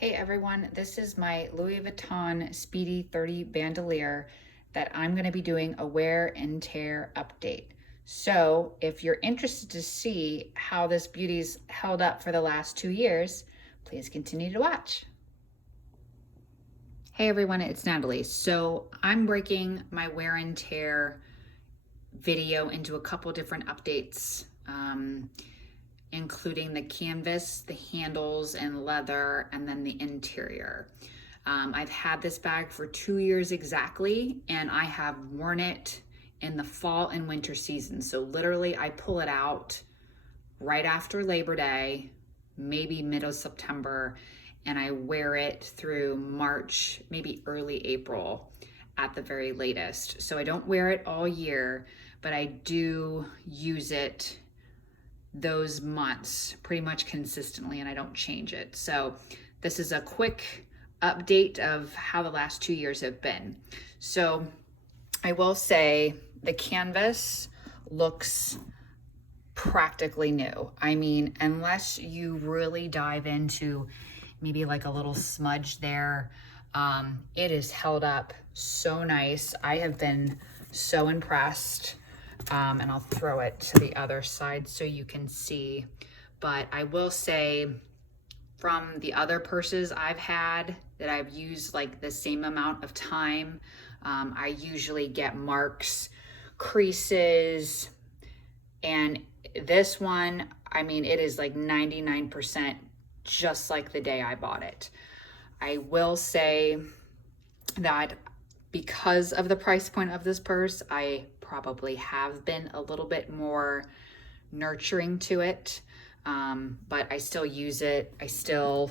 Hey everyone, this is my Louis Vuitton Speedy 30 bandolier that I'm going to be doing a wear and tear update. So if you're interested to see how this beauty's held up for the last 2 years, please continue to watch. Hey everyone, it's Natalie. So I'm breaking my wear and tear video into a couple different updates. Including the canvas, the handles and leather, and then the interior. I've had this bag for 2 years exactly, and I have worn it in the fall and winter season. So literally I pull it out right after Labor Day, maybe middle of September, and I wear it through March, maybe early April at the very latest. So I don't wear it all year, but I do use it those months pretty much consistently, and I don't change it. So this is a quick update of how the last 2 years have been. So I will say the canvas looks practically new. I mean, unless you really dive into maybe like a little smudge there, it is held up so nice. I have been so impressed. And I'll throw it to the other side so you can see. But I will say from the other purses I've had that I've used like the same amount of time, I usually get marks, creases, and this one, I mean, it is like 99% just like the day I bought it. I will say that because of the price point of this purse, I probably have been a little bit more nurturing to it, but I still use it. I still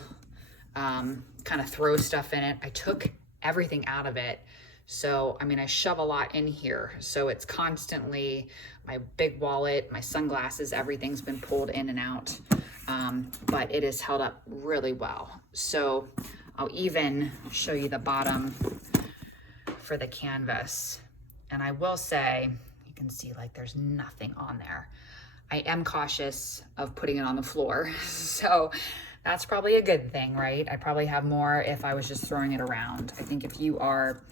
kind of throw stuff in it. I took everything out of it. So, I mean, I shove a lot in here. So it's constantly my big wallet, my sunglasses, everything's been pulled in and out. But it is held up really well. So I'll even show you the bottom for the canvas. And I will say, you can see like there's nothing on there. I am cautious of putting it on the floor. So that's probably a good thing, right? I probably have more if I was just throwing it around. I think if you are,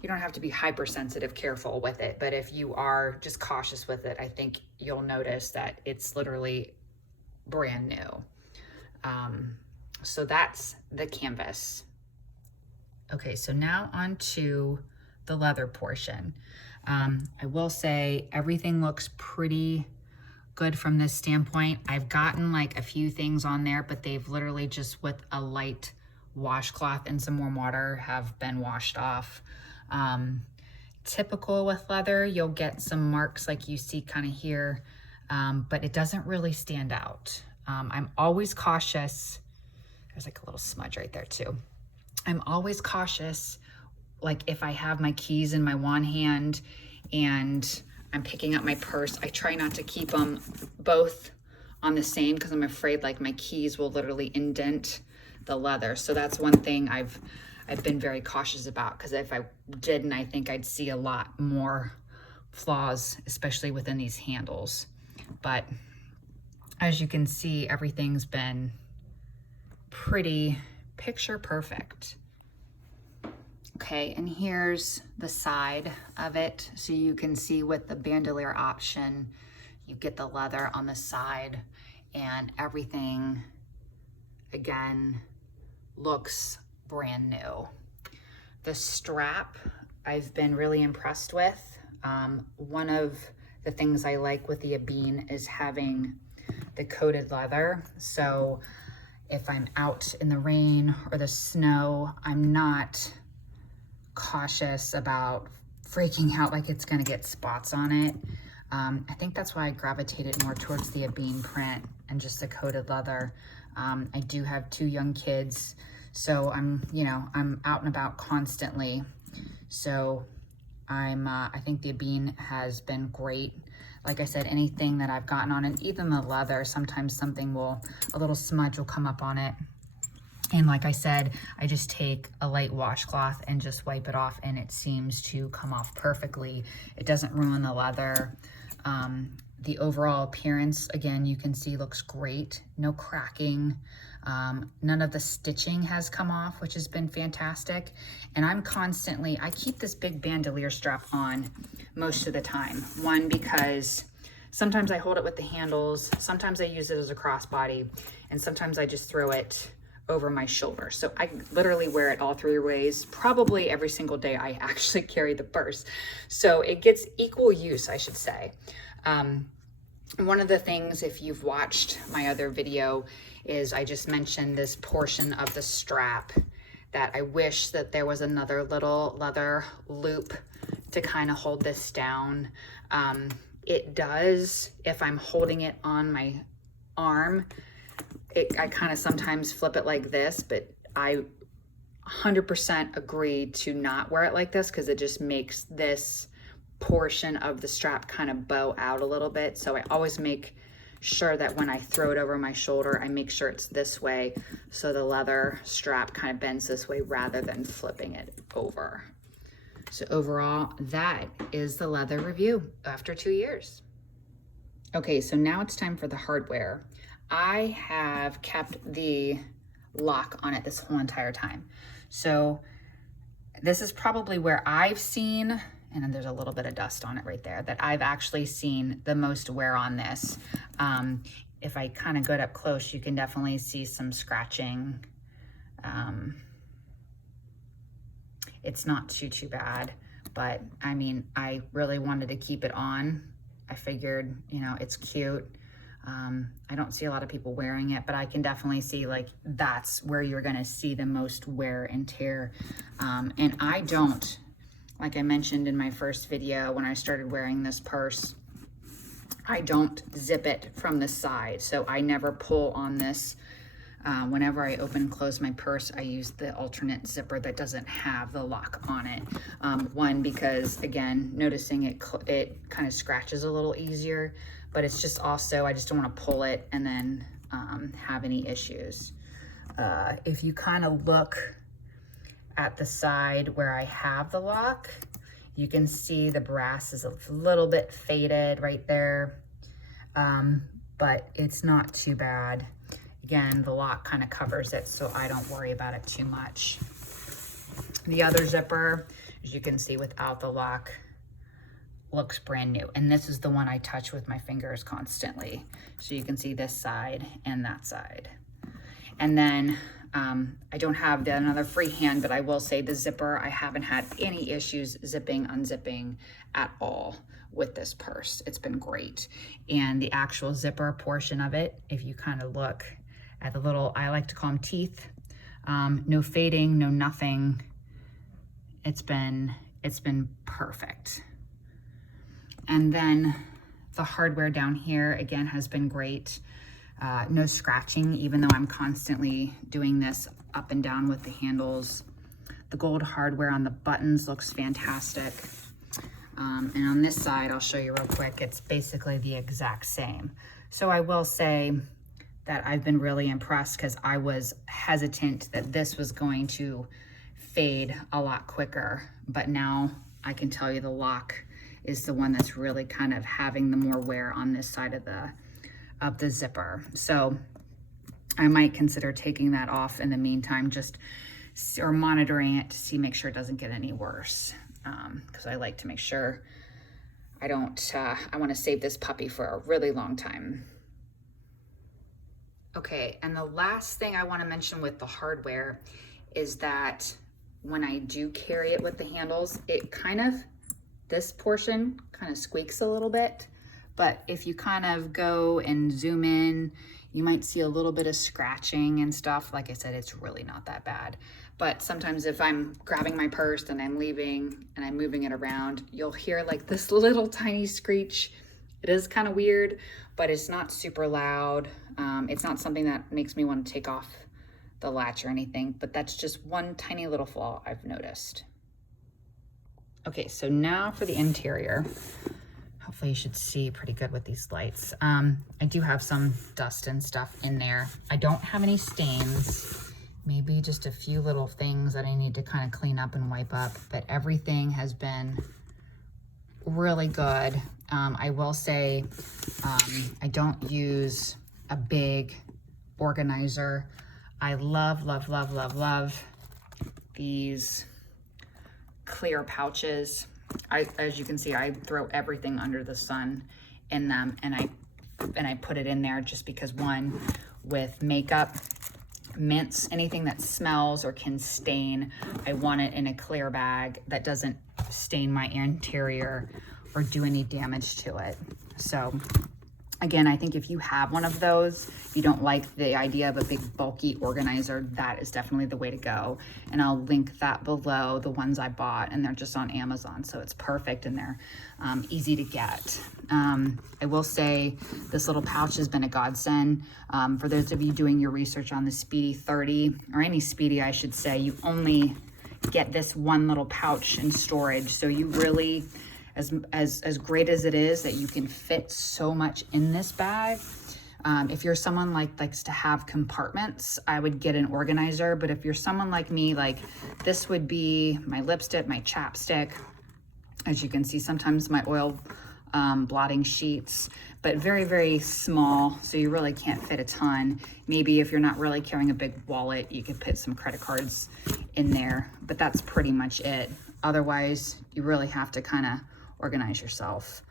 you don't have to be hypersensitive, careful with it, but if you are just cautious with it, I think you'll notice that it's literally brand new. So that's the canvas. Okay, so now on to the leather portion. I will say everything looks pretty good from this standpoint. I've gotten like a few things on there, but they've literally just with a light washcloth and some warm water have been washed off. Typical with leather, you'll get some marks like you see kind of here, but it doesn't really stand out. I'm always cautious. There's like a little smudge right there too. I'm always cautious, like if I have my keys in my one hand and I'm picking up my purse, I try not to keep them both on the same because I'm afraid like my keys will literally indent the leather. So that's one thing I've been very cautious about, because if I didn't, I think I'd see a lot more flaws, especially within these handles. But as you can see, everything's been pretty picture perfect. Okay, and here's the side of it. So you can see with the bandolier option, you get the leather on the side, and everything, again, looks brand new. The strap, I've been really impressed with. One of the things I like with the Abine is having the coated leather. So if I'm out in the rain or the snow, I'm not cautious about freaking out like it's gonna get spots on it. I think that's why I gravitated more towards the Abine print and just the coated leather. I do have 2 young kids, so I'm out and about constantly. So I think the Abine has been great. Like I said, anything that I've gotten on it, even the leather, sometimes a little smudge will come up on it. And like I said, I just take a light washcloth and just wipe it off, and it seems to come off perfectly. It doesn't ruin the leather. The overall appearance, again, you can see looks great. No cracking. None of the stitching has come off, which has been fantastic. And I keep this big bandouliere strap on most of the time. One, because sometimes I hold it with the handles, sometimes I use it as a crossbody, and sometimes I just throw it over my shoulder. So I literally wear it all 3 ways, probably every single day I actually carry the purse. So it gets equal use, I should say. One of the things, if you've watched my other video, is I just mentioned this portion of the strap that I wish that there was another little leather loop to kind of hold this down. It does, if I'm holding it on my arm, I kind of sometimes flip it like this, but I 100% agree to not wear it like this because it just makes this portion of the strap kind of bow out a little bit. So I always make sure that when I throw it over my shoulder, I make sure it's this way so the leather strap kind of bends this way rather than flipping it over. So overall, that is the leather review after 2 years. Okay, so now it's time for the hardware. I have kept the lock on it this whole entire time. So this is probably where I've seen, and then there's a little bit of dust on it right there, that I've actually seen the most wear on this. If I kind of go up close, you can definitely see some scratching. It's not too bad, but I mean, I really wanted to keep it on. I figured, you know, it's cute. I don't see a lot of people wearing it, but I can definitely see like that's where you're gonna see the most wear and tear. And I don't, like I mentioned in my first video when I started wearing this purse, I don't zip it from the side. So I never pull on this. Whenever I open and close my purse, I use the alternate zipper that doesn't have the lock on it. One, because again, noticing it kind of scratches a little easier, but it's just also, I just don't want to pull it and then have any issues. If you kind of look at the side where I have the lock, you can see the brass is a little bit faded right there, but it's not too bad. Again, the lock kind of covers it, so I don't worry about it too much. The other zipper, as you can see without the lock, looks brand new. And this is the one I touch with my fingers constantly. So you can see this side and that side. And then I don't have another freehand, but I will say the zipper, I haven't had any issues zipping, unzipping at all with this purse. It's been great. And the actual zipper portion of it, if you kind of look at the little, I like to call them teeth, no fading, no nothing. It's been perfect. And then the hardware down here, again, has been great. No scratching, even though I'm constantly doing this up and down with the handles. The gold hardware on the buttons looks fantastic. And on this side, I'll show you real quick, it's basically the exact same. So I will say that I've been really impressed because I was hesitant that this was going to fade a lot quicker, but now I can tell you the lock is the one that's really kind of having the more wear on this side of the zipper. So I might consider taking that off in the meantime, or monitoring it to see, make sure it doesn't get any worse. Because I like to make sure I want to save this puppy for a really long time. Okay, and the last thing I want to mention with the hardware is that when I do carry it with the handles, this portion kind of squeaks a little bit, but if you kind of go and zoom in, you might see a little bit of scratching and stuff. Like I said, it's really not that bad. But sometimes if I'm grabbing my purse and I'm leaving and I'm moving it around, you'll hear like this little tiny screech. It is kind of weird, but it's not super loud. It's not something that makes me want to take off the latch or anything, but that's just one tiny little flaw I've noticed. Okay, so now for the interior. Hopefully you should see pretty good with these lights. I do have some dust and stuff in there. I don't have any stains, maybe just a few little things that I need to kind of clean up and wipe up, but everything has been really good. I will say I don't use a big organizer. I love, love, love, love, love these clear pouches. As you can see, I throw everything under the sun in them, and I put it in there just because, one, with makeup, mints, anything that smells or can stain, I want it in a clear bag that doesn't stain my interior or do any damage to it. So again, I think if you have one of those, you don't like the idea of a big bulky organizer, that is definitely the way to go. And I'll link that below, the ones I bought, and they're just on Amazon. So it's perfect and they're easy to get. I will say this little pouch has been a godsend. For those of you doing your research on the Speedy 30, or any Speedy, I should say, you only get this one little pouch in storage. So you really, as great as it is that you can fit so much in this bag, if you're someone likes to have compartments, I would get an organizer. But if you're someone like me, like this would be my lipstick, my chapstick, as you can see, sometimes my oil blotting sheets, but very, very small, so you really can't fit a ton. Maybe if you're not really carrying a big wallet, you could put some credit cards in there, but that's pretty much it. Otherwise, you really have to kind of organize yourself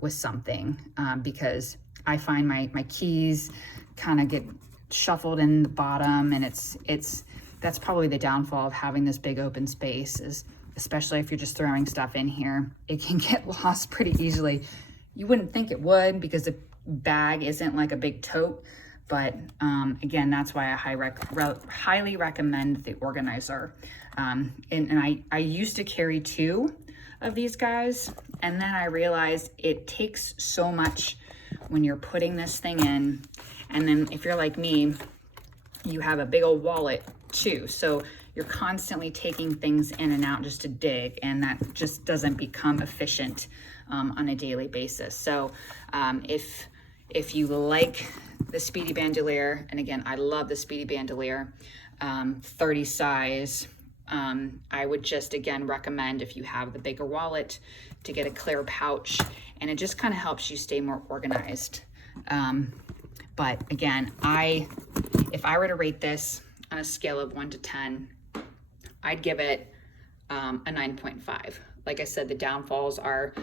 with something, because I find my keys kind of get shuffled in the bottom, and that's probably the downfall of having this big open space, is especially if you're just throwing stuff in here, it can get lost pretty easily. You wouldn't think it would because the bag isn't like a big tote, but again, that's why I highly recommend the organizer. And I used to carry 2 of these guys, and then I realized it takes so much when you're putting this thing in, and then if you're like me, you have a big old wallet too, so you're constantly taking things in and out just to dig, and that just doesn't become efficient on a daily basis. So if you like the Speedy Bandouliere, and again, I love the Speedy Bandouliere 30 size, I would just again recommend, if you have the bigger wallet, to get a clear pouch, and it just kind of helps you stay more organized. But again, if I were to rate this on a scale of 1 to 10, I'd give it a 9.5. Like I said, the downfalls are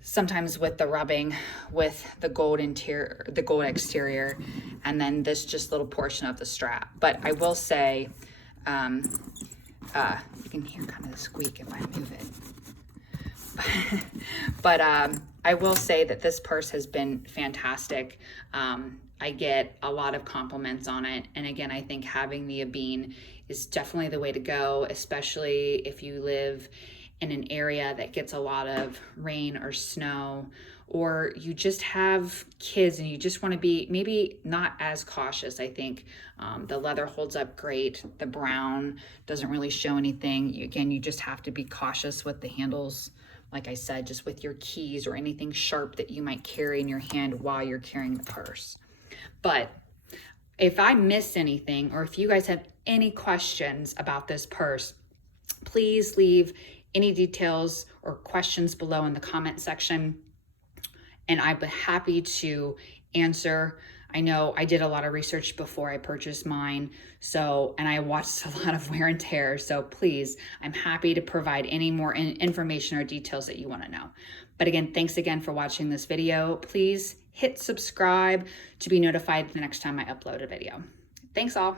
sometimes with the rubbing, with the gold interior, the gold exterior, and then this just little portion of the strap. But I will say, you can hear kind of the squeak if I move it. But I will say that this purse has been fantastic. I get a lot of compliments on it. And again, I think having the Abine is definitely the way to go, especially if you live in an area that gets a lot of rain or snow, or you just have kids and you just want to be maybe not as cautious. I think the leather holds up great. The brown doesn't really show anything. Again, you just have to be cautious with the handles. Like I said, just with your keys or anything sharp that you might carry in your hand while you're carrying the purse. But if I miss anything, or if you guys have any questions about this purse, please leave any details or questions below in the comment section, and I'd be happy to answer. I know I did a lot of research before I purchased mine, and I watched a lot of wear and tear, so please, I'm happy to provide any more information or details that you want to know. But again, thanks again for watching this video. Please hit subscribe to be notified the next time I upload a video. Thanks all.